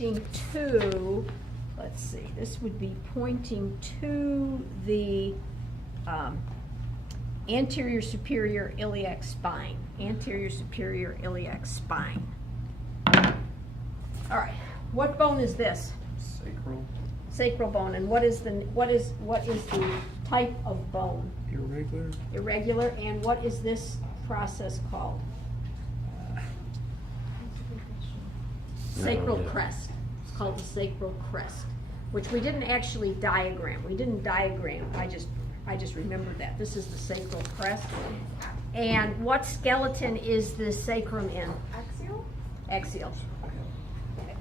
pointing to, let's see, this would be pointing to the anterior superior iliac spine. Anterior superior iliac spine. All right, what bone is this? Sacral. Sacral bone. And what is the type of bone? Irregular. Irregular. And what is this process called? Sacral crest. It's called the sacral crest, which we didn't actually diagram. We didn't diagram. I just remembered that. This is the sacral crest. And what skeleton is the sacrum in? Axial? Axial. Okay.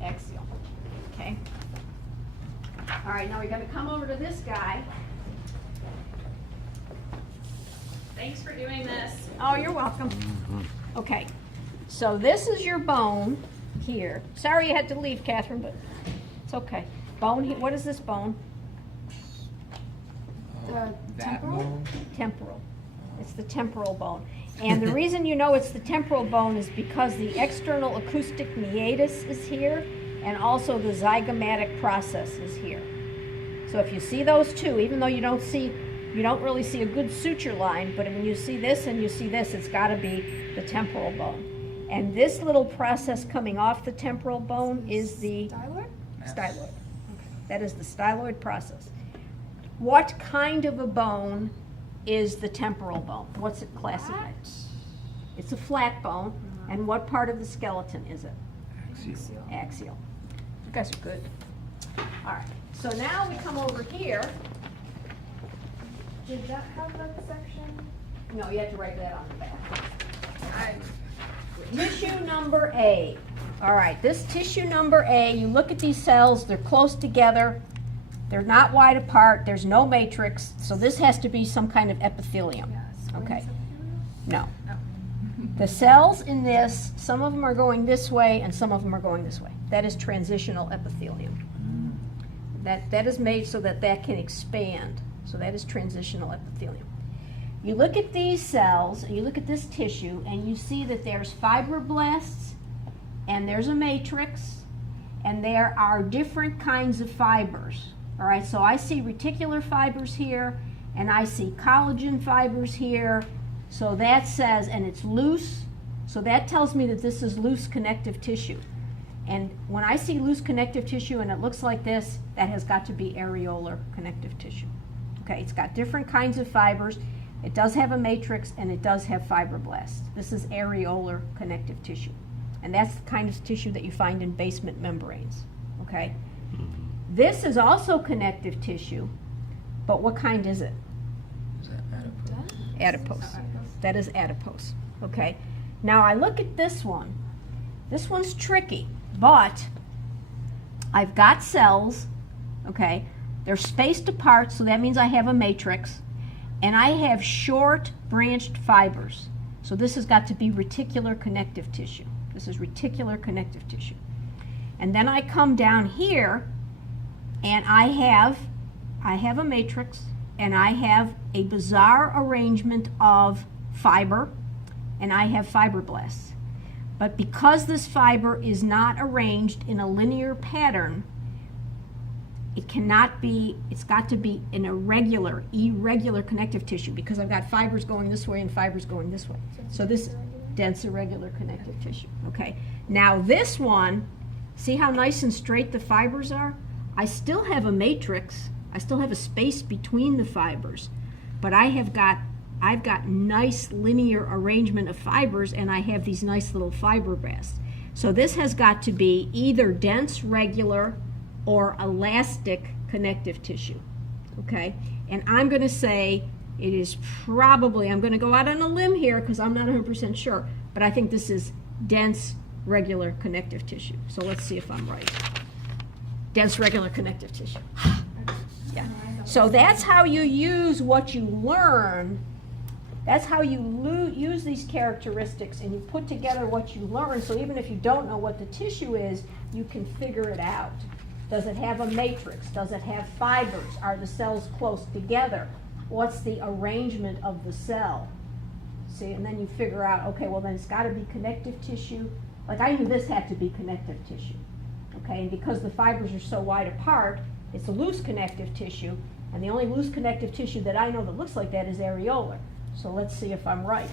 Axial. Okay. All right, now we're going to come over to this guy. Thanks for doing this. Oh, you're welcome. Okay, so this is your bone here. Sorry you had to leave, Catherine, but it's okay. Bone here. What is this bone? Temporal? Temporal. It's the temporal bone. And the reason you know it's the temporal bone is because the external acoustic meatus is here, and also the zygomatic process is here. So if you see those two, even though you don't really see a good suture line, but when you see this and you see this, it's got to be the temporal bone. And this little process coming off the temporal bone is the Styloid? styloid. That is the styloid process. What kind of a bone is the temporal bone? What's it classified? It's a flat bone. And what part of the skeleton is it? Axial. Axial. You guys are good. All right. So now we come over here. Did that have that section? No, you have to write that on the back. Tissue number A. All right, this tissue number A, you look at these cells, they're close together. They're not wide apart. There's no matrix. So this has to be some kind of epithelium. Yes. Okay. No. The cells in this, some of them are going this way and some of them are going this way. That is transitional epithelium. That is made so that can expand. So that is transitional epithelium. You look at these cells, and you look at this tissue, and you see that there's fibroblasts, and there's a matrix, and there are different kinds of fibers. All right, so I see reticular fibers here, and I see collagen fibers here. So that says, and it's loose, so that tells me that this is loose connective tissue. And when I see loose connective tissue and it looks like this, that has got to be areolar connective tissue. Okay, it's got different kinds of fibers. It does have a matrix and it does have fibroblasts. This is areolar connective tissue. And that's the kind of tissue that you find in basement membranes. Okay? This is also connective tissue, but what kind is it? Is that adipose? Adipose. That is adipose. Okay? Now I look at this one. This one's tricky, but I've got cells, okay? They're spaced apart, so that means I have a matrix, and I have short branched fibers. So this has got to be reticular connective tissue. This is reticular connective tissue. And then I come down here, and I have a matrix, and I have a bizarre arrangement of fiber, and I have fibroblasts. But because this fiber is not arranged in a linear pattern, it cannot be, it's got to be an irregular connective tissue, because I've got fibers going this way and fibers going this way. So this dense irregular connective tissue. Okay. Now this one, see how nice and straight the fibers are? I still have a matrix. I still have a space between the fibers, but I've got nice linear arrangement of fibers, and I have these nice little fibroblasts. So this has got to be either dense, regular, or elastic connective tissue, okay? And I'm going to say it is probably, I'm going to go out on a limb here because I'm not 100% sure, but I think this is dense, regular connective tissue. So let's see if I'm right. Dense, regular connective tissue. Yeah. So that's how you use what you learn. That's how you use these characteristics, and you put together what you learn, so even if you don't know what the tissue is, you can figure it out. Does it have a matrix? Does it have fibers? Are the cells close together? What's the arrangement of the cell? See, and then you figure out, okay, well then it's got to be connective tissue, like I knew this had to be connective tissue, okay? And because the fibers are so wide apart, it's a loose connective tissue, and the only loose connective tissue that I know that looks like that is areolar. So let's see if I'm right.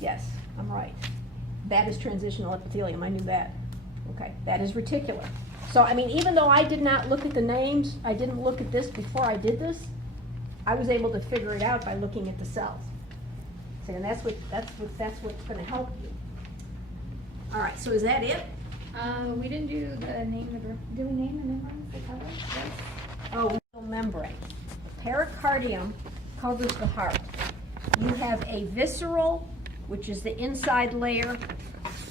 Yes, I'm right. That is transitional epithelium, I knew that. Okay, that is reticular. So, I mean, even though I did not look at the names, I didn't look at this before I did this, I was able to figure it out by looking at the cells. See, and that's what's going to help you. All right, so is that it? We didn't do the name of the, did we name the membranes they cover? Yes. Oh, membrane. Pericardium covers the heart. You have a visceral, which is the inside layer,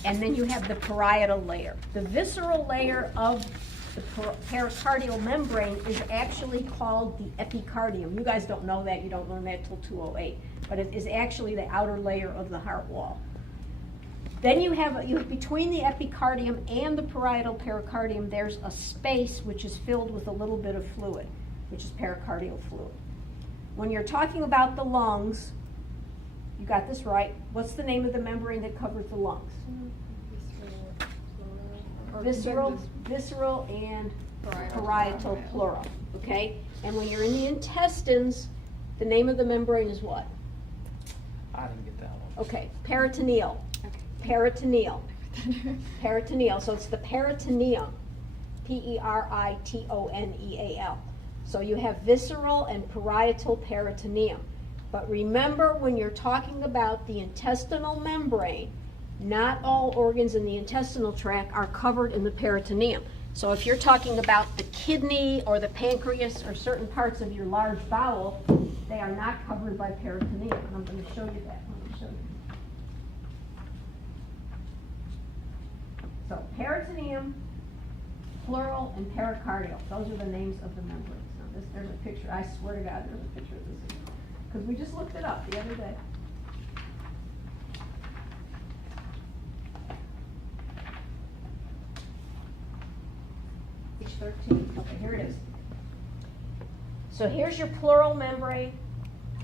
and then you have the parietal layer. The visceral layer of the pericardial membrane is actually called the epicardium. You guys don't know that, you don't learn that till 208, but it is actually the outer layer of the heart wall. Then you have between the epicardium and the parietal pericardium, there's a space which is filled with a little bit of fluid, which is pericardial fluid. When you're talking about the lungs, you got this right. What's the name of the membrane that covers the lungs? Visceral and parietal pleural, okay? And when you're in the intestines, the name of the membrane is what? I didn't get that one. Okay, peritoneal. Peritoneal. Peritoneal, so it's the peritoneum, Peritoneal. So you have visceral and parietal peritoneum. But remember, when you're talking about the intestinal membrane, not all organs in the intestinal tract are covered in the peritoneum. So if you're talking about the kidney or the pancreas or certain parts of your large bowel, they are not covered by peritoneum. And I'm going to show you that. Let me show you. So peritoneum, pleural, and pericardial. Those are the names of the membranes. Now there's a picture. I swear to God, there's a picture of this. Because we just looked it up the other day. Page 13. Okay, here it is. So here's your pleural membrane.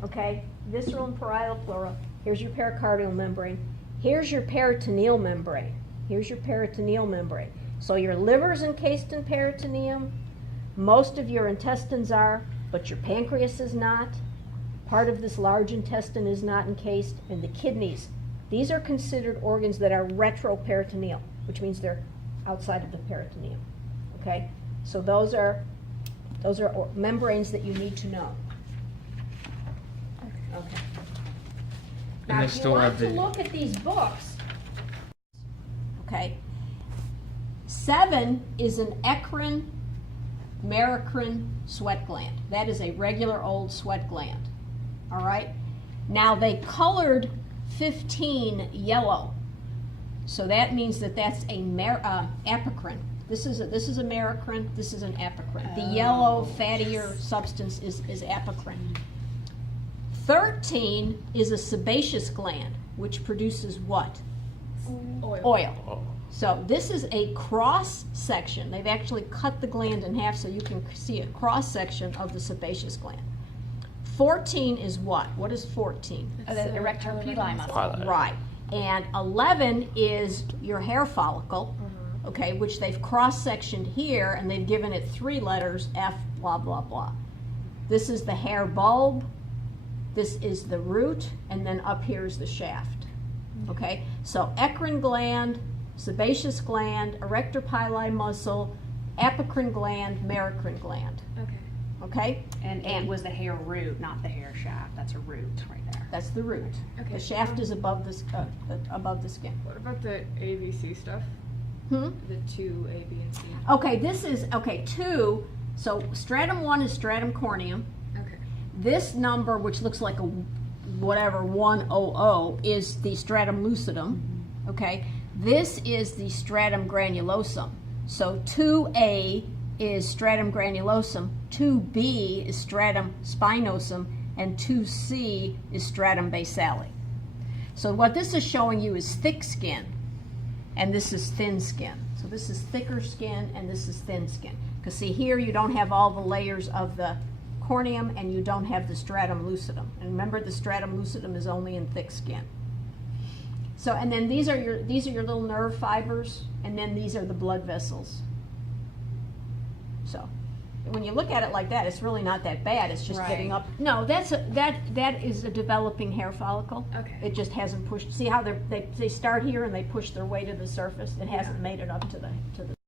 Okay, visceral and parietal pleural. Here's your pericardial membrane. Here's your peritoneal membrane. Here's your peritoneal membrane. So your liver's encased in peritoneum. Most of your intestines are, but your pancreas is not. Part of this large intestine is not encased, and the kidneys. These are considered organs that are retroperitoneal, which means they're outside of the peritoneum. Okay, so those are membranes that you need to know. Okay. Now, if you want to look at these books, okay, 7 is an eccrine merocrine sweat gland. That is a regular old sweat gland. All right. Now they colored 15 yellow, so that means that that's a apocrine. This is a merocrine. This is an apocrine. The yellow fattier substance is apocrine. 13 is a sebaceous gland, which produces what? Oil. So this is a cross section. They've actually cut the gland in half so you can see a cross section of the sebaceous gland. 14 is what? What is 14? The erector pili muscle. Right. And 11 is your hair follicle, okay, which they've cross-sectioned here, and they've given it 3 letters, F, blah, blah, blah. This is the hair bulb, this is the root, and then up here is the shaft, okay? So eccrine gland, sebaceous gland, erector pili muscle, apocrine gland, merocrine gland. Okay? And it was the hair root, not the hair shaft. That's a root right there. That's the root. Okay. The shaft is above the skin. What about the A, B, C stuff? Hmm? The 2, A, B, and C. Okay, this is, 2. So stratum 1 is stratum corneum. Okay. This number, which looks like a whatever, 100, is the stratum lucidum. Okay? This is the stratum granulosum. So 2A is stratum granulosum, 2B is stratum spinosum, and 2C is stratum basale. So what this is showing you is thick skin, and this is thin skin. So this is thicker skin, and this is thin skin. Because see here, you don't have all the layers of the corneum, and you don't have the stratum lucidum. And remember, the stratum lucidum is only in thick skin. So, and then these are your little nerve fibers, and then these are the blood vessels. So, when you look at it like that, it's really not that bad. It's just getting Right. up. No, that is a developing hair follicle. Okay. It just hasn't pushed. See how they start here and they push their way to the surface. It hasn't made it up to the